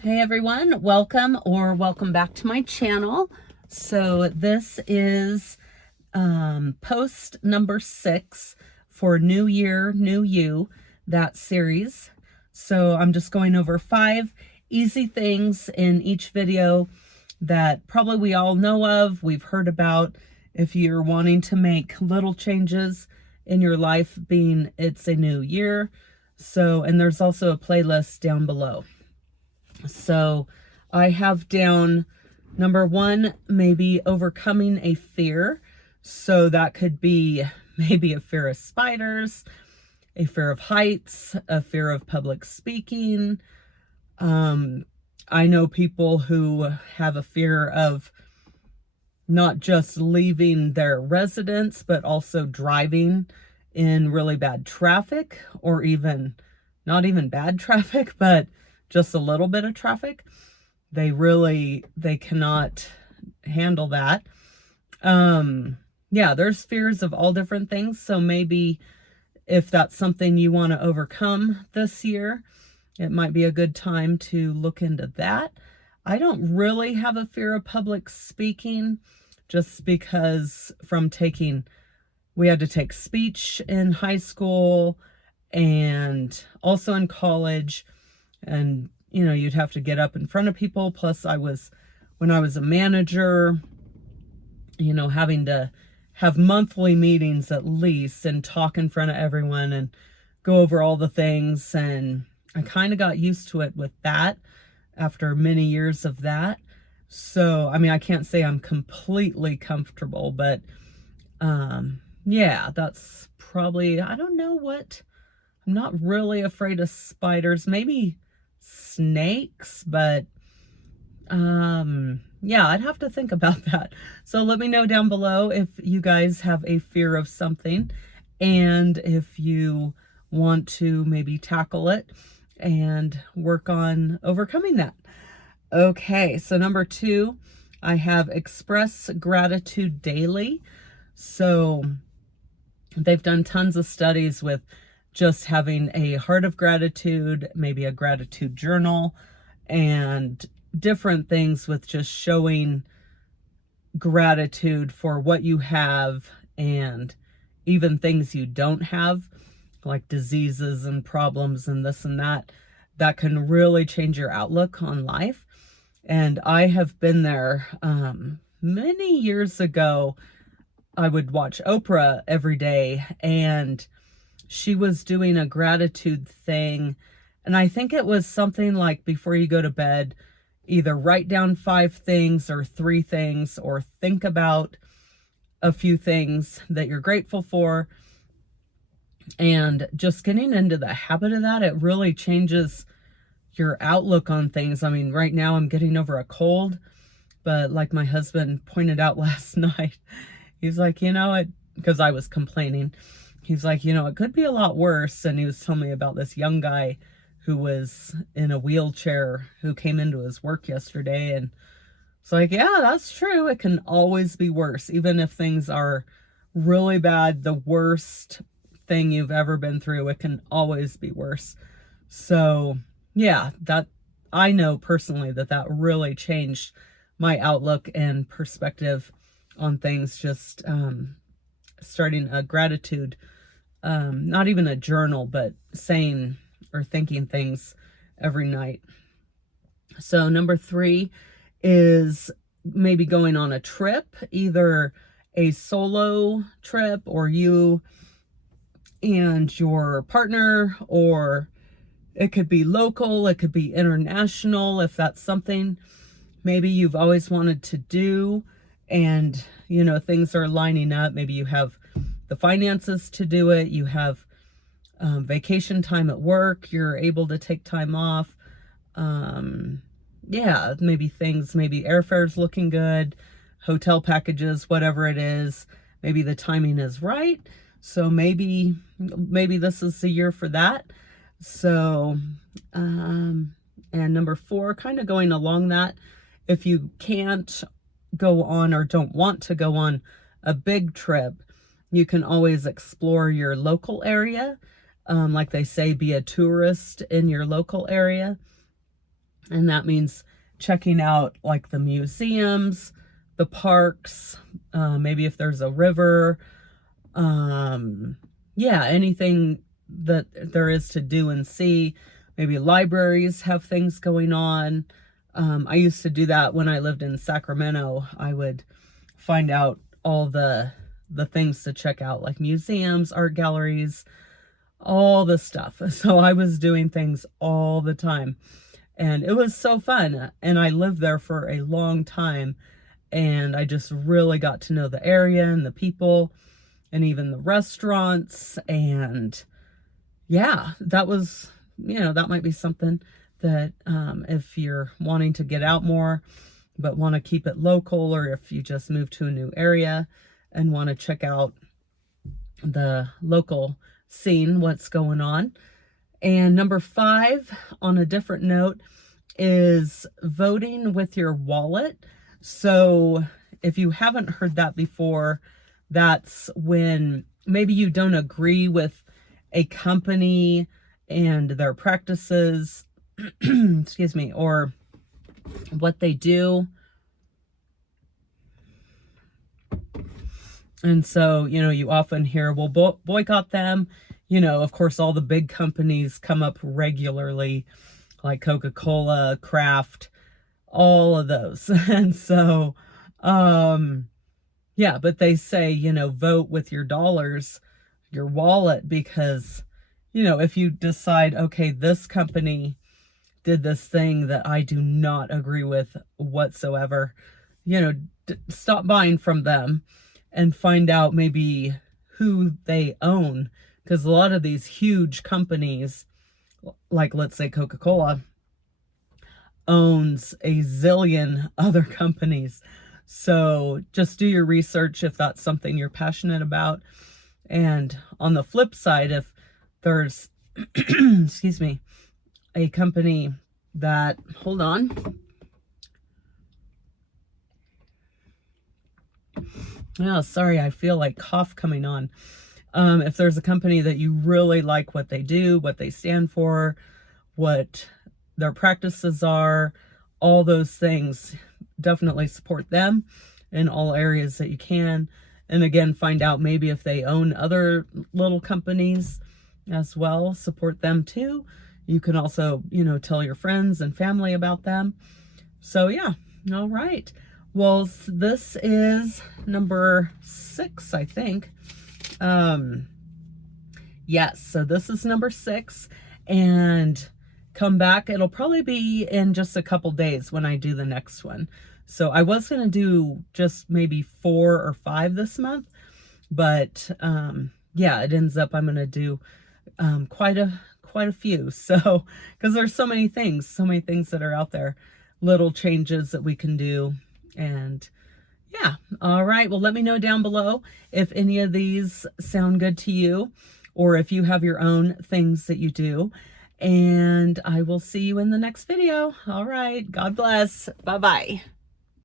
Hey everyone, welcome back to my channel. So this is post number 6 for New Year, New You, that series. So I'm just going over 5 easy things in each video that probably we all know of, we've heard about if you're wanting to make little changes in your life, being it's a new year. So, and there's also a playlist down below. So I have down number 1, maybe overcoming a fear. So that could be maybe a fear of spiders, a fear of heights, a fear of public speaking. I know people who have a fear of not just leaving their residence, but also driving in really bad traffic, or even not even bad traffic, but just a little bit of traffic. They cannot handle that. Yeah, there's fears of all different things. So maybe if that's something you want to overcome this year, it might be a good time to look into that. I don't really have a fear of public speaking, just because we had to take speech in high school and also in college. And, you know, you'd have to get up in front of people. Plus when I was a manager, you know, having to have monthly meetings at least and talk in front of everyone and go over all the things. And I kind of got used to it with that after many years of that. So, I mean, I can't say I'm completely comfortable, but, yeah, that's probably, I don't know what, I'm not really afraid of spiders, maybe snakes, but yeah, I'd have to think about that. So let me know down below if you guys have a fear of something and if you want to maybe tackle it and work on overcoming that. Okay, so number 2, I have express gratitude daily. So they've done tons of studies with just having a heart of gratitude, maybe a gratitude journal, and different things with just showing gratitude for what you have and even things you don't have, like diseases and problems and this and that can really change your outlook on life. And I have been there. Many years ago, I would watch Oprah every day, and she was doing a gratitude thing. And I think it was something like, before you go to bed, either write down 5 things or 3 things, or think about a few things that you're grateful for. And just getting into the habit of that, it really changes your outlook on things. I mean, right now I'm getting over a cold, but like my husband pointed out last night, he's like, you know, because I was complaining, he's like, you know, it could be a lot worse. And he was telling me about this young guy who was in a wheelchair who came into his work yesterday. And it's like, yeah, that's true. It can always be worse. Even if things are really bad, the worst thing you've ever been through, it can always be worse. So yeah, that I know personally that really changed my outlook and perspective on things. Just starting a gratitude, not even a journal, but saying or thinking things every night. So number 3 is maybe going on a trip, either a solo trip or you and your partner, or it could be local, it could be international, if that's something maybe you've always wanted to do and, you know, things are lining up. Maybe you have the finances to do it, you have vacation time at work, you're able to take time off. Yeah, maybe airfare's looking good, hotel packages, whatever it is, maybe the timing is right. So maybe this is the year for that. So, and number 4, kind of going along that, if you can't go on or don't want to go on a big trip, you can always explore your local area. Like they say, be a tourist in your local area. And that means checking out like the museums, the parks, maybe if there's a river, yeah, anything that there is to do and see. Maybe libraries have things going on. I used to do that when I lived in Sacramento. I would find out all the things to check out, like museums, art galleries, all the stuff. So I was doing things all the time, and it was so fun. And I lived there for a long time, and I just really got to know the area and the people and even the restaurants. And yeah, that was, that might be something that if you're wanting to get out more but want to keep it local, or if you just moved to a new area and want to check out the local scene, what's going on. And number 5, on a different note, is voting with your wallet. So if you haven't heard that before, that's when maybe you don't agree with a company and their practices, excuse me, or what they do. And so, you often hear, well, boycott them. Of course, all the big companies come up regularly, like Coca-Cola, Kraft, all of those. And so, yeah, but they say, vote with your dollars, your wallet, because, if you decide, okay, this company did this thing that I do not agree with whatsoever, stop buying from them and find out maybe who they own. Because a lot of these huge companies, like let's say Coca-Cola, owns a zillion other companies. So just do your research if that's something you're passionate about. And on the flip side, if there's, excuse me, a company that, hold on. Oh, sorry, I feel like cough coming on. If there's a company that you really like what they do, what they stand for, what their practices are, all those things, definitely support them in all areas that you can. And again, find out maybe if they own other little companies as well, support them too. You can also, tell your friends and family about them. So yeah, all right. Well, this is number 6, I think. Yes, so this is number 6, and come back. It'll probably be in just a couple days when I do the next one. So I was going to do just maybe 4 or 5 this month, but yeah, it ends up I'm going to do quite a few. So, because there's so many things that are out there, little changes that we can do. And yeah, all right. Well, let me know down below if any of these sound good to you, or if you have your own things that you do. And I will see you in the next video. All right. God bless. Bye-bye.